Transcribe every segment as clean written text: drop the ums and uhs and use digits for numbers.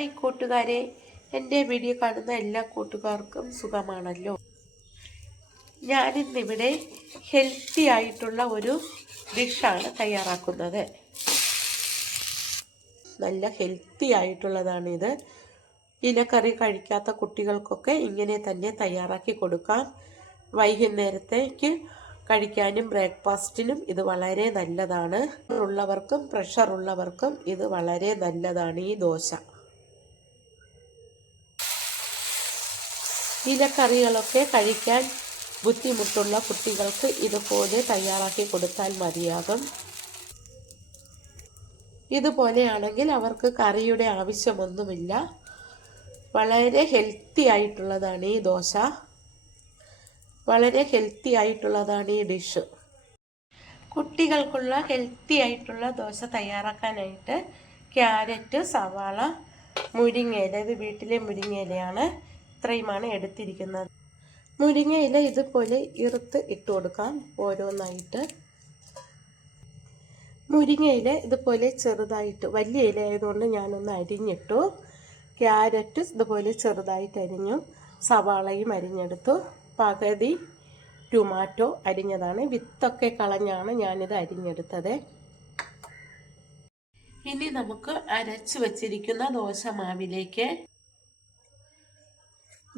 Hi കൂട്ടുകാരെ, എൻ്റെ video കാണുന്ന എല്ലാ കൂട്ടുകാർക്കും സുഖമാണല്ലോ. ഞാനിന്നിവിടെ ഹെൽത്തി ആയിട്ടുള്ള ഒരു ഡിഷാണ് തയ്യാറാക്കുന്നത്. നല്ല ഹെൽത്തി ആയിട്ടുള്ളതാണിത്. ഇലക്കറി കഴിക്കാത്ത കുട്ടികൾക്കൊക്കെ ഇങ്ങനെ തന്നെ തയ്യാറാക്കി കൊടുക്കാം. വൈകുന്നേരത്തേക്ക് കഴിക്കാനും ബ്രേക്ക്ഫാസ്റ്റിനും ഇത് വളരെ നല്ലതാണ്. ഉള്ളവർക്കും പ്രഷർ ഉള്ളവർക്കും ഇത് വളരെ നല്ലതാണ് ഈ ദോശ. ഇലക്കറികളൊക്കെ കഴിക്കാൻ ബുദ്ധിമുട്ടുള്ള കുട്ടികൾക്ക് ഇതുപോലെ തയ്യാറാക്കി കൊടുത്താൽ മതിയാകും. ഇതുപോലെയാണെങ്കിൽ അവർക്ക് കറിയുടെ ആവശ്യമൊന്നുമില്ല. വളരെ ഹെൽത്തി ആയിട്ടുള്ളതാണ് ഈ ദോശ. വളരെ ഹെൽത്തി ആയിട്ടുള്ളതാണ് ഈ ഡിഷ്. കുട്ടികൾക്കുള്ള ഹെൽത്തി ആയിട്ടുള്ള ദോശ തയ്യാറാക്കാനായിട്ട് ക്യാരറ്റ്, സവാള, മുരിങ്ങയില, ഇത് വീട്ടിലെ മുരിങ്ങയിലയാണ്, ഇത്രയുമാണ് എടുത്തിരിക്കുന്നത്. മുരിങ്ങയില ഇതുപോലെ ഇറുത്ത് ഇട്ട് കൊടുക്കാം ഓരോന്നായിട്ട്. മുരിങ്ങയില ഇതുപോലെ ചെറുതായിട്ട്, വലിയ ഇല ആയതുകൊണ്ട് ഞാനൊന്ന് അരിഞ്ഞിട്ടു. ക്യാരറ്റ് ഇതുപോലെ ചെറുതായിട്ട് അരിഞ്ഞു. സവാളയും അരിഞ്ഞെടുത്തു. പകുതി ടൊമാറ്റോ അരിഞ്ഞതാണ്. വിത്തൊക്കെ കളഞ്ഞാണ് ഞാനിത് അരിഞ്ഞെടുത്തത്. ഇനി നമുക്ക് അരച്ചു വച്ചിരിക്കുന്ന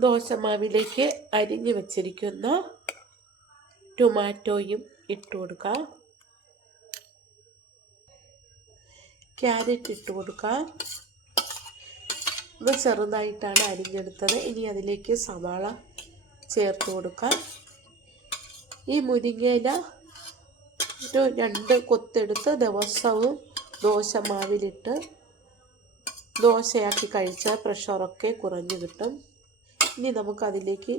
ദോശമാവിലേക്ക് അരിഞ്ഞു വച്ചിരിക്കുന്ന ടൊമാറ്റോയും ഇട്ട് കൊടുക്കാം. ക്യാരറ്റ് ഇട്ട് കൊടുക്കാം. ഇത് ചെറുതായിട്ടാണ് അരിഞ്ഞെടുത്തത്. ഇനി അതിലേക്ക് സവാള ചേർത്ത് കൊടുക്കാം. ഈ മുരിങ്ങയില ഒരു 2 കൊത്തെടുത്ത് ദിവസവും ദോശമാവിലിട്ട് ദോശയാക്കി കഴിച്ചാൽ പ്രഷറൊക്കെ കുറഞ്ഞു കിട്ടും. ഇനി നമുക്കതിലേക്ക്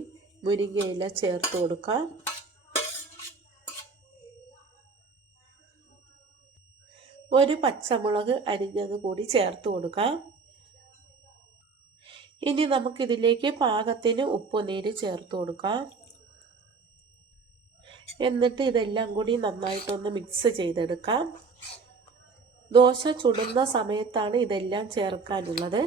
മുരിങ്ങയില ചേർത്ത് കൊടുക്കാം. ഒരു പച്ചമുളക് അരിഞ്ഞത് കൂടി ചേർത്ത് കൊടുക്കാം. ഇനി നമുക്കിതിലേക്ക് പാകത്തിന് ഉപ്പുനീര് ചേർത്ത് കൊടുക്കാം. എന്നിട്ട് ഇതെല്ലാം കൂടി നന്നായിട്ടൊന്ന് മിക്സ് ചെയ്തെടുക്കാം. ദോശ ചുടുന്ന സമയത്താണ് ഇതെല്ലാം ചേർക്കാനുള്ളത്.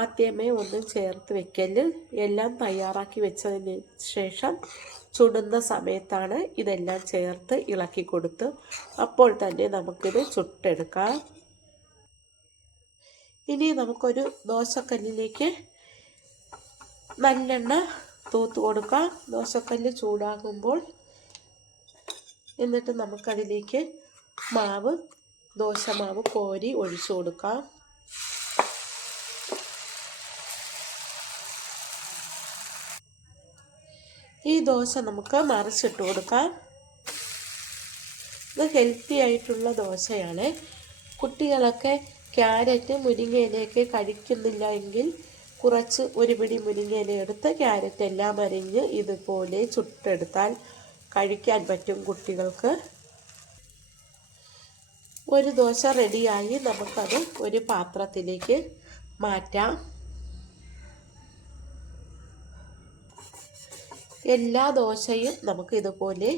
ആദ്യമേ ഒന്നും ചേർത്ത് വെക്കല്. എല്ലാം തയ്യാറാക്കി വെച്ചതിന് ശേഷം ചുടുന്ന സമയത്താണ് ഇതെല്ലാം ചേർത്ത് ഇളക്കി കൊടുത്ത് അപ്പോൾ തന്നെ നമുക്കിത് ചുട്ടെടുക്കാം. ഇനി നമുക്കൊരു ദോശക്കല്ലിലേക്ക് നല്ലെണ്ണ തൂത്ത് കൊടുക്കാം. ദോശക്കല്ല് ചൂടാകുമ്പോൾ എന്നിട്ട് നമുക്കതിലേക്ക് ദോശമാവ് കോരി ഒഴിച്ചു കൊടുക്കാം. ഈ ദോശ നമുക്ക് മറിച്ചിട്ട് കൊടുക്കാം. ഇത് ഹെൽത്തി ആയിട്ടുള്ള ദോശയാണ്. കുട്ടികളൊക്കെ ക്യാരറ്റ്, മുരിങ്ങയിലയൊക്കെ കഴിക്കുന്നില്ല എങ്കിൽ കുറച്ച് ഒരു പിടി മുരിങ്ങയില എടുത്ത് ക്യാരറ്റ് എല്ലാം അരിഞ്ഞ് ഇതുപോലെ ചുട്ടെടുത്താൽ കഴിക്കാൻ പറ്റും കുട്ടികൾക്ക്. ഒരു ദോശ റെഡിയായി. നമുക്കത് ഒരു പാത്രത്തിലേക്ക് മാറ്റാം. എല്ലാ ദോശയും നമുക്ക് ഇതുപോലെ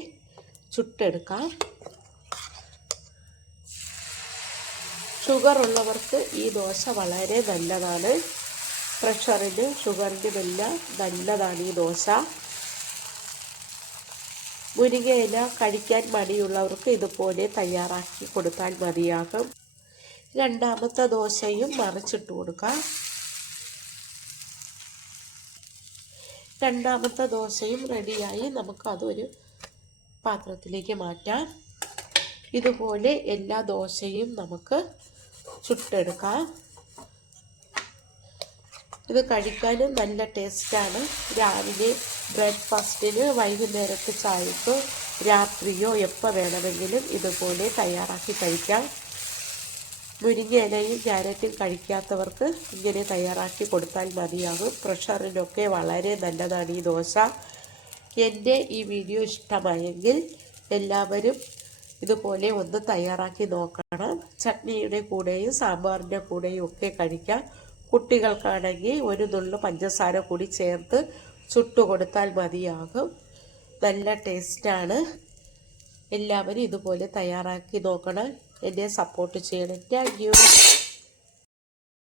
ചുട്ടെടുക്കാം. ഷുഗർ ഉള്ളവർക്ക് ഈ ദോശ വളരെ നല്ലതാണ്. പ്രഷറിനും ഷുഗറിനുമെല്ലാം നല്ലതാണ് ഈ ദോശ. മുരിങ്ങയില കഴിക്കാൻ മടിയുള്ളവർക്ക് ഇതുപോലെ തയ്യാറാക്കി കൊടുത്താൽ മതിയാകും. രണ്ടാമത്തെ ദോശയും മറിച്ചിട്ട് കൊടുക്കാം. രണ്ടാമത്തെ ദോശയും റെഡിയായി. നമുക്കതൊരു പാത്രത്തിലേക്ക് മാറ്റാം. ഇതുപോലെ എല്ലാ ദോശയും നമുക്ക് ചുട്ടെടുക്കാം. ഇത് കഴിക്കാനും നല്ല ടേസ്റ്റാണ്. രാവിലെ ബ്രേക്ക്ഫാസ്റ്റിന്, വൈകുന്നേരത്തെ ചായക്ക്, രാത്രിയോ എപ്പോൾ വേണമെങ്കിലും ഇതുപോലെ തയ്യാറാക്കി കഴിക്കാം. മുരിങ്ങയിലയും ക്യാരറ്റും കഴിക്കാത്തവർക്ക് ഇങ്ങനെ തയ്യാറാക്കി കൊടുത്താൽ മതിയാകും. പ്രഷറിനൊക്കെ വളരെ നല്ലതാണ് ഈ ദോശ. എൻ്റെ ഈ വീഡിയോ ഇഷ്ടമായെങ്കിൽ എല്ലാവരും ഇതുപോലെ ഒന്ന് തയ്യാറാക്കി നോക്കണം. ചട്നിയുടെ കൂടെയും സാമ്പാറിൻ്റെ കൂടെയും ഒക്കെ കഴിക്കാം. കുട്ടികൾക്കാണെങ്കിൽ ഒരു നുള്ളു പഞ്ചസാര കൂടി ചേർത്ത് ചുട്ടുകൊടുത്താൽ മതിയാകും. നല്ല ടേസ്റ്റാണ്. എല്ലാവരും ഇതുപോലെ തയ്യാറാക്കി നോക്കണം. എന്നെ സപ്പോർട്ട് ചെയ്യണം. Thank you.